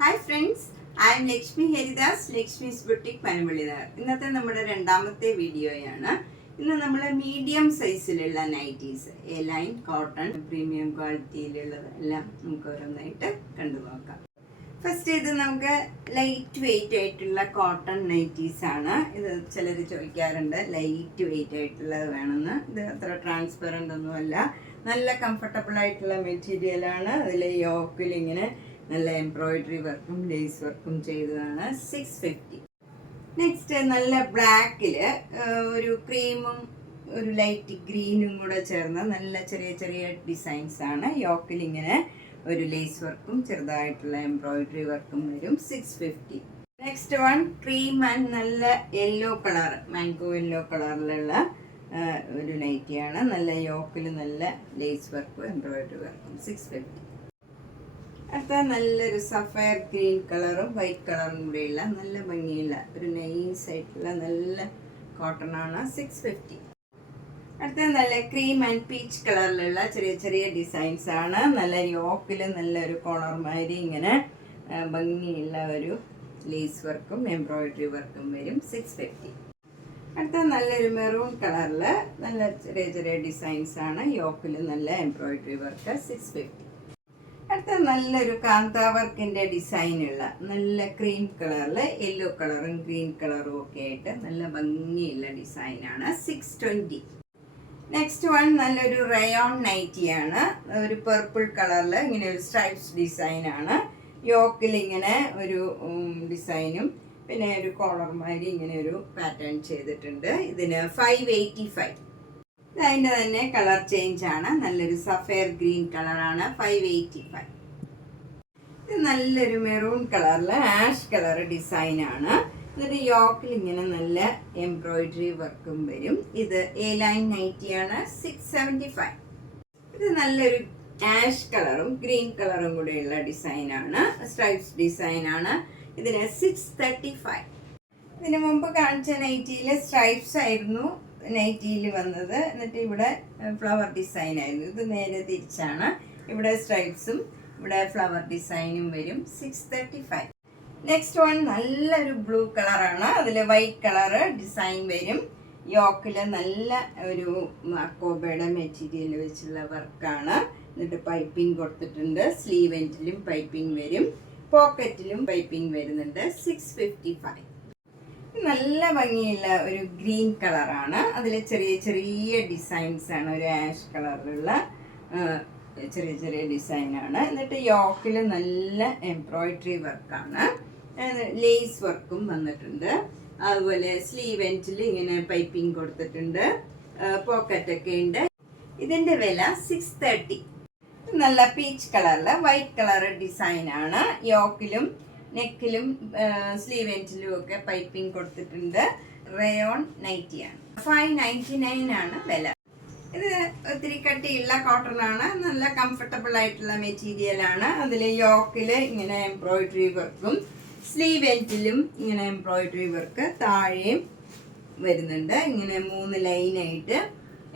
Hi friends, I am Lakshmi Haridas, Lakshmi's boutique പനമ്പള്ളിനാർ. ഇന്നത്തെ നമ്മുടെ രണ്ടാമത്തെ വീഡിയോയാണ്. ഇന്ന് നമ്മൾ മീഡിയം സൈസിലുള്ള nighties, A line cotton premium ക്വാളിറ്റിയിലുള്ളത് എല്ലാം നമുക്ക് ഓരോന്നായിട്ട് കണ്ടു നോക്കാം. ഫസ്റ്റ് ഇത് നമുക്ക് ലൈറ്റ് വെയിറ്റ് ആയിട്ടുള്ള കോട്ടൺ നൈറ്റീസ് ആണ്. ഇത് ചിലർ ചോദിക്കാറുണ്ട് ലൈറ്റ് വെയിറ്റ് ആയിട്ടുള്ളത് വേണമെന്ന്. ഇത് അത്ര ട്രാൻസ്പെറൻ്റ് ഒന്നുമല്ല, നല്ല കംഫർട്ടബിൾ ആയിട്ടുള്ള മെറ്റീരിയലാണ്. അതിൽ യോക്കിൽ ഇങ്ങനെ നല്ല എംബ്രോയിഡറി വർക്കും ലേസ് വർക്കും ചെയ്തതാണ്. 650. നെക്സ്റ്റ് നല്ല ബ്ലാക്കിൽ ഒരു ക്രീമും ഒരു ലൈറ്റ് ഗ്രീനും കൂടെ ചേർന്ന നല്ല ചെറിയ ചെറിയ ഡിസൈൻസ് ആണ്. യോക്കിൽ ഇങ്ങനെ ഒരു ലേസ് വർക്കും ചെറുതായിട്ടുള്ള എംബ്രോയിഡറി വർക്കും വരും. 650. നെക്സ്റ്റ് വൺ ക്രീം ആൻഡ് നല്ല യെല്ലോ കളർ, മാംഗോ യെല്ലോ കളറിലുള്ള ഒരു നൈറ്റിയാണ്. നല്ല യോക്കിൽ നല്ല ലേസ് വർക്കും എംബ്രോയിഡറി വർക്കും. 650. അടുത്ത നല്ലൊരു സഫയർ ഗ്രീൻ കളറും വൈറ്റ് കളറും കൂടെയുള്ള നല്ല ഭംഗിയുള്ള ഒരു നൈസ് ആയിട്ടുള്ള നല്ല കോട്ടൺ ആണ്. 650. അടുത്ത നല്ല ക്രീം ആൻഡ് പീച്ച് കളറിലുള്ള ചെറിയ ചെറിയ ഡിസൈൻസ് ആണ്. നല്ല യോക്കിൽ നല്ലൊരു കോളർ മാതിരി ഇങ്ങനെ ഭംഗിയുള്ള ഒരു ലേസ് വർക്കും എംബ്രോയിഡറി വർക്കും വരും. 650. അടുത്ത നല്ലൊരു മെറൂൺ കളറിൽ നല്ല ചെറിയ ചെറിയ ഡിസൈൻസ് ആണ്. യോക്കിൽ നല്ല എംബ്രോയിഡറി വർക്ക്. 650. അടുത്ത നല്ലൊരു കാന്ത വർക്കിന്റെ ഡിസൈനുള്ള നല്ല ക്രീം കളറിൽ യെല്ലോ കളറും ഗ്രീൻ കളറും ഒക്കെ ആയിട്ട് നല്ല ഭംഗിയുള്ള ഡിസൈനാണ്. 620. നെക്സ്റ്റ് വൺ നല്ലൊരു റയോൺ നൈറ്റിയാണ്. ഒരു പർപ്പിൾ കളറിൽ ഇങ്ങനെ ഒരു സ്ട്രൈപ്സ് ഡിസൈനാണ്. യോക്കിൽ ഇങ്ങനെ ഒരു ഡിസൈനും പിന്നെ ഒരു കോളർ മാതിരി ഇങ്ങനെ ഒരു പാറ്റേൺ ചെയ്തിട്ടുണ്ട്. ഇതിന് 585. അതിൻ്റെ തന്നെ കളർ ചേഞ്ച് ആണ്. നല്ലൊരു സഫയർ ഗ്രീൻ കളറാണ്. 585. ഇത് നല്ലൊരു മെറൂൺ കളറിൽ ആഷ് കളർ ഡിസൈനാണ്. എന്നിട്ട് യോക്കിൽ ഇങ്ങനെ നല്ല എംബ്രോയിഡറി വർക്കും വരും. ഇത് എ ലൈൻ നൈറ്റിയാണ്. 675. ഇത് നല്ലൊരു ആഷ് കളറും ഗ്രീൻ കളറും കൂടെയുള്ള ഡിസൈനാണ്. സ്ട്രൈപ്സ് ഡിസൈനാണ്. ഇതിന് 635. ഇതിന് മുമ്പ് കാണിച്ച നൈറ്റിയിൽ സ്ട്രൈപ്സ് ആയിരുന്നു നൈറ്റിയിൽ വന്നത്. എന്നിട്ട് ഇവിടെ ഫ്ലവർ ഡിസൈൻ ആയിരുന്നു. ഇത് നേരെ തിരിച്ചാണ്. ഇവിടെ സ്ട്രൈപ്സും ഇവിടെ ഫ്ലവർ ഡിസൈനും വരും. 635. നെക്സ്റ്റ് വൺ നല്ലൊരു ബ്ലൂ കളറാണ്. അതിൽ വൈറ്റ് കളറ് ഡിസൈൻ വരും. യോക്കിൽ നല്ല ഒരു അക്കോബയുടെ മെറ്റീരിയൽ വെച്ചുള്ള വർക്കാണ്. എന്നിട്ട് പൈപ്പിംഗ് കൊടുത്തിട്ടുണ്ട്. സ്ലീവ് എൻഡിലും പൈപ്പിംഗ് വരും. പോക്കറ്റിലും പൈപ്പിംഗ് വരുന്നുണ്ട്. 655. നല്ല ഭംഗിയുള്ള ഒരു ഗ്രീൻ കളറാണ്. അതിൽ ചെറിയ ചെറിയ ഡിസൈൻസ് ആണ്. ഒരു ആഷ് കളറിലുള്ള ചെറിയ ചെറിയ ഡിസൈനാണ്. എന്നിട്ട് യോക്കിൽ നല്ല എംബ്രോയിഡറി വർക്കാണ്. ലേസ് വർക്കും വന്നിട്ടുണ്ട്. അതുപോലെ സ്ലീവ് എൻഡിൽ ഇങ്ങനെ പൈപ്പിംഗ് കൊടുത്തിട്ടുണ്ട്. പോക്കറ്റൊക്കെ ഉണ്ട്. ഇതിൻ്റെ വില 630. നല്ല പീച്ച് കളറിൽ വൈറ്റ് കളർ ഡിസൈനാണ്. യോക്കിലും നെക്കിലും സ്ലീവ് എൻഡിലും ഒക്കെ പൈപ്പിംഗ് കൊടുത്തിട്ടുണ്ട്. റയോൺ നൈറ്റിയാണ്. 599 ആണ് വില. ഇത് ഒത്തിരി കട്ടിയുള്ള കോട്ടൺ ആണ്. നല്ല കംഫർട്ടബിൾ ആയിട്ടുള്ള മെറ്റീരിയൽ ആണ്. അതിൽ യോക്കിൽ ഇങ്ങനെ എംബ്രോയിഡറി വർക്കും സ്ലീവ് എൻഡിലും ഇങ്ങനെ എംബ്രോയിഡറി വർക്ക് താഴെയും വരുന്നുണ്ട്. ഇങ്ങനെ 3 ലൈനായിട്ട്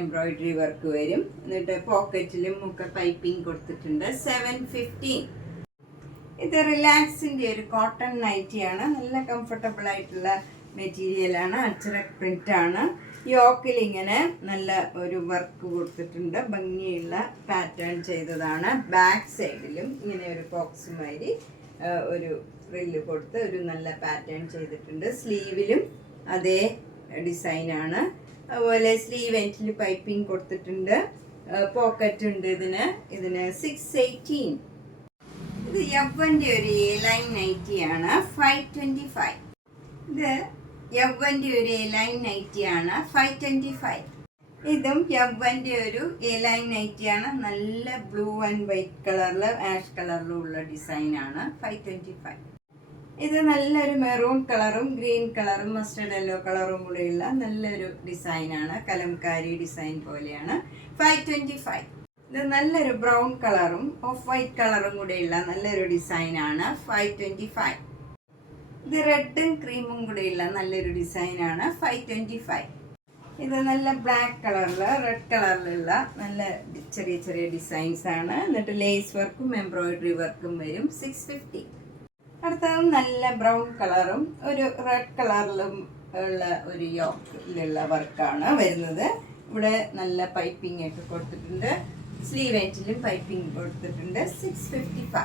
എംബ്രോയിഡറി വർക്ക് വരും. എന്നിട്ട് പോക്കറ്റിലും ഒക്കെ പൈപ്പിംഗ് കൊടുത്തിട്ടുണ്ട്. 715. ഇത് റിലാക്സിൻ്റെ ഒരു കോട്ടൺ നൈറ്റിയാണ്. നല്ല കംഫർട്ടബിൾ ആയിട്ടുള്ള മെറ്റീരിയലാണ്. അച്ചറക് പ്രിന്റ് ആണ്. യോക്കിൽ ഇങ്ങനെ നല്ല ഒരു വർക്ക് കൊടുത്തിട്ടുണ്ട്. ഭംഗിയുള്ള പാറ്റേൺ ചെയ്തതാണ്. ബാക്ക് സൈഡിലും ഇങ്ങനെ ഒരു ബോക്സ് മാതിരി ഒരു ഫ്രില്ല് കൊടുത്ത് ഒരു നല്ല പാറ്റേൺ ചെയ്തിട്ടുണ്ട്. സ്ലീവിലും അതേ ഡിസൈനാണ്. അതുപോലെ സ്ലീവ് എൻഡിൽ പൈപ്പിംഗ് കൊടുത്തിട്ടുണ്ട്. പോക്കറ്റ് ഉണ്ട് ഇതിന് 618. ഇത് യവ്വൻ്റെ ഒരു എ ലൈൻ നൈറ്റിയാണ്. 525. ഇത് യവ്വൻ്റെ ഒരു എ ലൈൻ നൈറ്റിയാണ്. 525. ഇതും യവ്വൻ്റെ ഒരു എ ലൈൻ നൈറ്റിയാണ്. നല്ല ബ്ലൂ ആൻഡ് വൈറ്റ് കളറിൽ ആഷ് കളറിലും ഉള്ള ഡിസൈനാണ്. 525. ഇത് നല്ലൊരു മെറൂൺ കളറും ഗ്രീൻ കളറും മസ്റ്റർഡ് യെല്ലോ കളറും കൂടെയുള്ള നല്ലൊരു ഡിസൈനാണ്. കലംകാരി ഡിസൈൻ പോലെയാണ്. 525. ഇത് നല്ലൊരു ബ്രൗൺ കളറും ഓഫ് വൈറ്റ് കളറും കൂടെയുള്ള നല്ലൊരു ഡിസൈനാണ്. 525. ഇത് റെഡും ക്രീമും കൂടെയുള്ള നല്ലൊരു ഡിസൈനാണ്. 525. ഇത് നല്ല ബ്ലാക്ക് കളറിൽ റെഡ് കളറിലുള്ള നല്ല ചെറിയ ചെറിയ ഡിസൈൻസ് ആണ്. എന്നിട്ട് ലേസ് വർക്കും എംബ്രോയിഡറി വർക്കും വരും. 650. അടുത്തതും നല്ല ബ്രൗൺ കളറും ഒരു റെഡ് കളറിലും ഉള്ള ഒരു യോക്കിലുള്ള വർക്കാണ് വരുന്നത്. ഇവിടെ നല്ല പൈപ്പിംഗ് ഒക്കെ കൊടുത്തിട്ടുണ്ട്. സ്ലീവ് എൻഡിലും പൈപ്പിംഗ് കൊടുത്തിട്ടുണ്ട്. 655.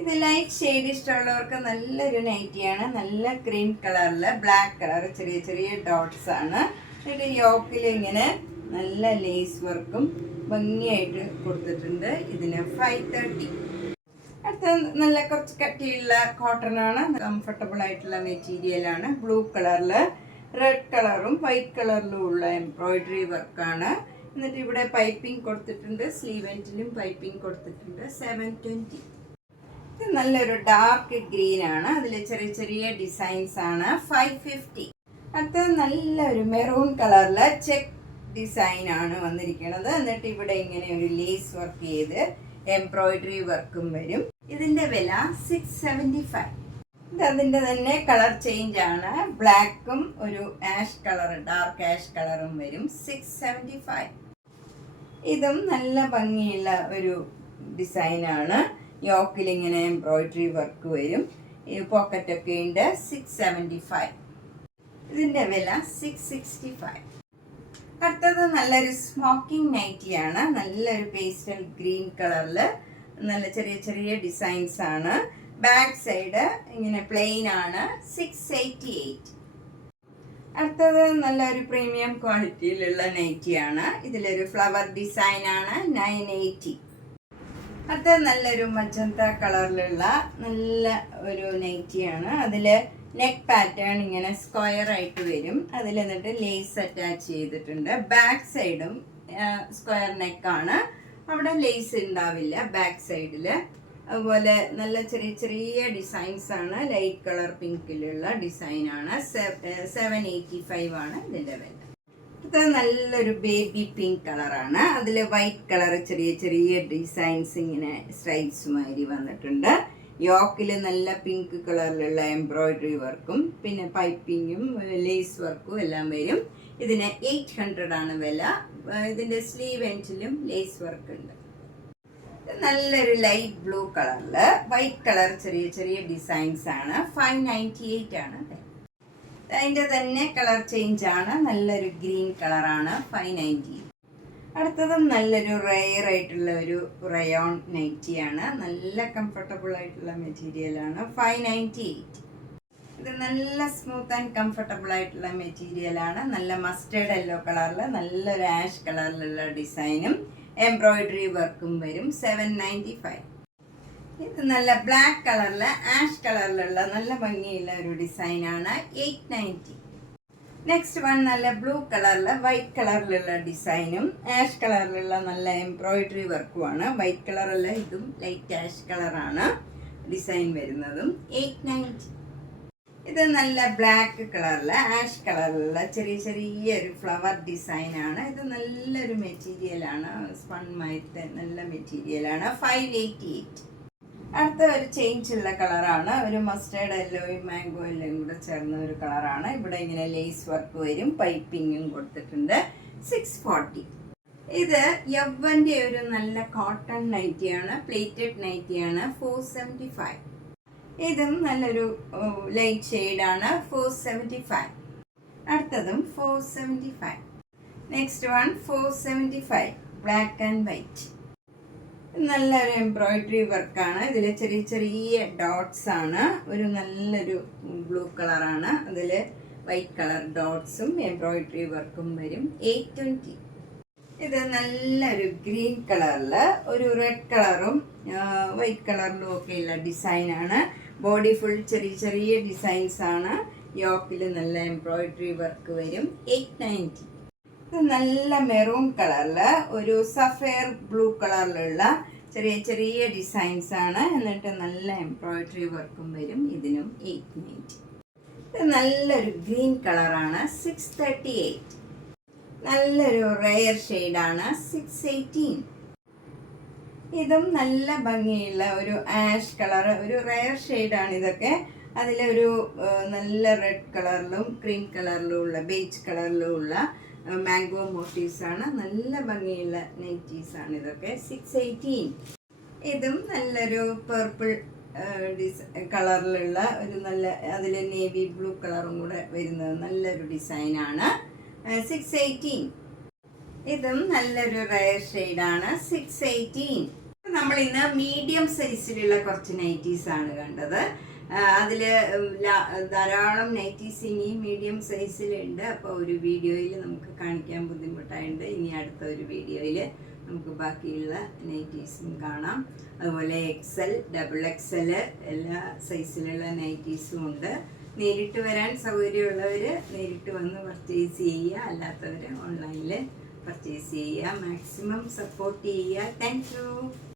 ഇത് ലൈറ്റ് ഷെയ്ഡ് ഇഷ്ടമുള്ളവർക്ക് നല്ലൊരു നൈറ്റിയാണ്. നല്ല ക്രീം കളറിൽ ബ്ലാക്ക് കളർ ചെറിയ ചെറിയ ഡോട്ട്സ് ആണ്. ഇതിൻ്റെ യോക്കിൽ ഇങ്ങനെ നല്ല ലേസ് വർക്കും ഭംഗിയായിട്ട് കൊടുത്തിട്ടുണ്ട്. ഇതിന് 530. അടുത്ത നല്ല കുറച്ച് കട്ടിയുള്ള കോട്ടൺ ആണ്. കംഫർട്ടബിൾ ആയിട്ടുള്ള മെറ്റീരിയലാണ്. ബ്ലൂ കളറിൽ റെഡ് കളറും വൈറ്റ് കളറിലും ഉള്ള എംബ്രോയിഡറി വർക്കാണ്. എന്നിട്ട് ഇവിടെ പൈപ്പിംഗ് കൊടുത്തിട്ടുണ്ട്. സ്ലീവ് എൻഡിലും പൈപ്പിംഗ് കൊടുത്തിട്ടുണ്ട്. 720. ഇത് നല്ലൊരു ഡാർക്ക് ഗ്രീൻ ആണ്. അതിൽ ചെറിയ ചെറിയ ഡിസൈൻസ് ആണ്. 550. അടുത്തത് നല്ലൊരു മെറൂൺ കളറിൽ ചെക്ക് ഡിസൈൻ ആണ് വന്നിരിക്കുന്നത്. എന്നിട്ട് ഇവിടെ ഇങ്ങനെ ഒരു ലേസ് വർക്ക് ചെയ്ത് എംബ്രോയിഡറി വർക്കും വരും. ഇതിന്റെ വില 675. ഇത് അതിന്റെ തന്നെ കളർ ചേഞ്ച് ആണ്. ബ്ലാക്കും ഒരു ആഷ് കളർ, ഡാർക്ക് ആഷ് കളറും വരും. 675. ഇതും നല്ല ഭംഗിയുള്ള ഒരു ഡിസൈനാണ്. യോക്കിൽ ഇങ്ങനെ എംബ്രോയിഡറി വർക്ക് വരും. പോക്കറ്റൊക്കെ ഉണ്ട്. 675. ഇതിന്റെ വില 665. അടുത്തത് നല്ലൊരു സ്മോക്കിംഗ് നൈറ്റിയാണ്. നല്ലൊരു പേസ്റ്റൽ ഗ്രീൻ കളറിൽ നല്ല ചെറിയ ചെറിയ ഡിസൈൻസ് ആണ്. ബാക്ക് സൈഡ് ഇങ്ങനെ പ്ലെയിൻ ആണ്. 688. അടുത്തത് നല്ലൊരു പ്രീമിയം ക്വാളിറ്റിയിലുള്ള നൈറ്റിയാണ്. ഇതിലൊരു ഫ്ലവർ ഡിസൈൻ ആണ്. 980. അടുത്തത് നല്ലൊരു മജന്ത കളറിലുള്ള നല്ല ഒരു നൈറ്റിയാണ്. അതിൽ നെക്ക് പാറ്റേൺ ഇങ്ങനെ സ്ക്വയർ ആയിട്ട് വരും. അതിൽ എന്നിട്ട് ലേസ് അറ്റാച്ച് ചെയ്തിട്ടുണ്ട്. ബാക്ക് സൈഡും സ്ക്വയർ നെക്കാണ്. അവിടെ ലേസ് ഉണ്ടാവില്ല ബാക്ക് സൈഡിൽ. അതുപോലെ നല്ല ചെറിയ ചെറിയ ഡിസൈൻസ് ആണ്. ലൈറ്റ് കളർ പിങ്കിലുള്ള ഡിസൈനാണ്. 785 ആണ് ഇതിൻ്റെ വില. ഇത് നല്ലൊരു ബേബി പിങ്ക് കളറാണ്. അതിൽ വൈറ്റ് കളർ ചെറിയ ചെറിയ ഡിസൈൻസ് ഇങ്ങനെ സ്ട്രൈപ്സ് മാതിരി വന്നിട്ടുണ്ട്. യോക്കിൽ നല്ല പിങ്ക് കളറിലുള്ള എംബ്രോയിഡറി വർക്കും പിന്നെ പൈപ്പിങ്ങും ലേസ് വർക്കും എല്ലാം വരും. ഇതിന് 800 ആണ് വില. ഇതിൻ്റെ സ്ലീവ് എൻഡിലും ലേസ് വർക്ക് ഉണ്ട്. നല്ലൊരു ലൈറ്റ് ബ്ലൂ കളറിൽ വൈറ്റ് കളർ ചെറിയ ചെറിയ ഡിസൈൻസ് ആണ്. 598 ആണ്. അതിൻ്റെ തന്നെ കളർ ചേഞ്ച് ആണ്. നല്ലൊരു ഗ്രീൻ കളറാണ്. 590. അടുത്തതും നല്ലൊരു റെയർ ആയിട്ടുള്ള ഒരു റയോൺ നൈറ്റിയാണ്. നല്ല കംഫർട്ടബിൾ ആയിട്ടുള്ള മെറ്റീരിയലാണ്. 598. ഇത് നല്ല സ്മൂത്ത് ആൻഡ് കംഫർട്ടബിൾ ആയിട്ടുള്ള മെറ്റീരിയലാണ്. നല്ല മസ്റ്റേർഡ് യെല്ലോ കളറിൽ നല്ലൊരു ആഷ് കളറിലുള്ള ഡിസൈനും എംബ്രോയിഡറി വർക്കും വരും. 795. ഇത് നല്ല ബ്ലാക്ക് കളറിൽ ആഷ് കളറിലുള്ള നല്ല ഭംഗിയുള്ള ഒരു ഡിസൈനാണ്. 890. നെക്സ്റ്റ് വൺ നല്ല ബ്ലൂ കളറിൽ വൈറ്റ് കളറിലുള്ള ഡിസൈനും ആഷ് കളറിലുള്ള നല്ല എംബ്രോയിഡറി വർക്കുമാണ്. വൈറ്റ് കളറല്ല, ഇതും ലൈറ്റ് ആഷ് കളറാണ് ഡിസൈൻ വരുന്നതും. 890. ഇത് നല്ല ബ്ലാക്ക് കളറിൽ ആഷ് കളറിലുള്ള ചെറിയ ചെറിയൊരു ഫ്ലവർ ഡിസൈനാണ്. ഇത് നല്ലൊരു മെറ്റീരിയലാണ്. സ്പൺ മായിട്ട് നല്ല മെറ്റീരിയലാണ്. 588. അടുത്ത ഒരു ചേഞ്ച് ഉള്ള കളറാണ്. ഒരു മസ്റ്റേർഡ് യെല്ലോയും മാംഗോ യെല്ലോയും കൂടെ ചേർന്ന ഒരു കളറാണ്. ഇവിടെ ഇങ്ങനെ ലേസ് വർക്ക് വരും. പൈപ്പിങ്ങും കൊടുത്തിട്ടുണ്ട്. 640. ഇത് യവ്വൻ്റെ ഒരു നല്ല കോട്ടൺ നൈറ്റിയാണ്. പ്ലേറ്റഡ് നൈറ്റിയാണ്. 475. ഇതും നല്ലൊരു ലൈറ്റ് ഷെയ്ഡാണ്. 475. അടുത്തതും 475. Next one 475. Black and white. നല്ലൊരു എംബ്രോയിഡറി വർക്കാണ്. ഇതിൽ ചെറിയ ചെറിയ ഡോട്ട്സ് ആണ്. ഒരു നല്ലൊരു ബ്ലൂ കളറാണ്. അതിൽ വൈറ്റ് കളർ ഡോട്ട്സും എംബ്രോയിഡറി വർക്കും വരും. 820. ഇത് നല്ലൊരു ഗ്രീൻ കളറിൽ ഒരു റെഡ് കളറും വൈറ്റ് കളറിലും ഒക്കെയുള്ള ഡിസൈനാണ്. ബോഡി ഫുൾ ചെറിയ ചെറിയ ഡിസൈൻസ് ആണ്. യോക്കിൽ നല്ല എംബ്രോയിഡറി വർക്ക് വരും. 890. ഇത് നല്ല മെറൂൺ കളറിൽ ഒരു സഫയർ ബ്ലൂ കളറിലുള്ള ചെറിയ ചെറിയ ഡിസൈൻസ് ആണ്. എന്നിട്ട് നല്ല എംബ്രോയിഡറി വർക്കും വരും. ഇതിനും 890. ഇത് നല്ലൊരു ഗ്രീൻ കളറാണ്. 638. നല്ലൊരു റെയർ ഷെയ്ഡാണ്. 618. ഇതും നല്ല ഭംഗിയുള്ള ഒരു ആഷ് കളർ, ഒരു റെയർ ഷെയ്ഡാണ് ഇതൊക്കെ. അതിലൊരു നല്ല റെഡ് കളറിലും ക്രീം കളറിലും ഉള്ള ബേജ് കളറിലും ഉള്ള മാംഗോ മോട്ടീവ്സ് ആണ്. നല്ല ഭംഗിയുള്ള നൈറ്റീസ് ആണ് ഇതൊക്കെ. 618. ഇതും നല്ലൊരു പർപ്പിൾ കളറിലുള്ള ഒരു നല്ല, അതിൽ നേവി ബ്ലൂ കളറും കൂടെ വരുന്നത് നല്ലൊരു ഡിസൈനാണ്. 618. ഇതും നല്ലൊരു റയർ ഷെയ്ഡാണ്. 618. നമ്മൾ ഇന്ന് മീഡിയം സൈസിലുള്ള കുറച്ച് നൈറ്റീസ് ആണ് കണ്ടത്. അതിൽ ധാരാളം നൈറ്റീസ് ഇനി മീഡിയം സൈസിലുണ്ട്. അപ്പോൾ ഒരു വീഡിയോയിൽ നമുക്ക് കാണിക്കാൻ ബുദ്ധിമുട്ടായിട്ടുണ്ട്. ഇനി അടുത്ത ഒരു വീഡിയോയിൽ നമുക്ക് ബാക്കിയുള്ള നൈറ്റീസും കാണാം. അതുപോലെ XL, XXL എല്ലാ സൈസിലുള്ള നൈറ്റീസും ഉണ്ട്. നേരിട്ട് വരാൻ സൗകര്യമുള്ളവർ നേരിട്ട് വന്ന് പർച്ചേസ് ചെയ്യുക, അല്ലാത്തവർ ഓൺലൈനിൽ പർച്ചേസ് ചെയ്യുക. മാക്സിമം സപ്പോർട്ട് ചെയ്യുക. Thank you.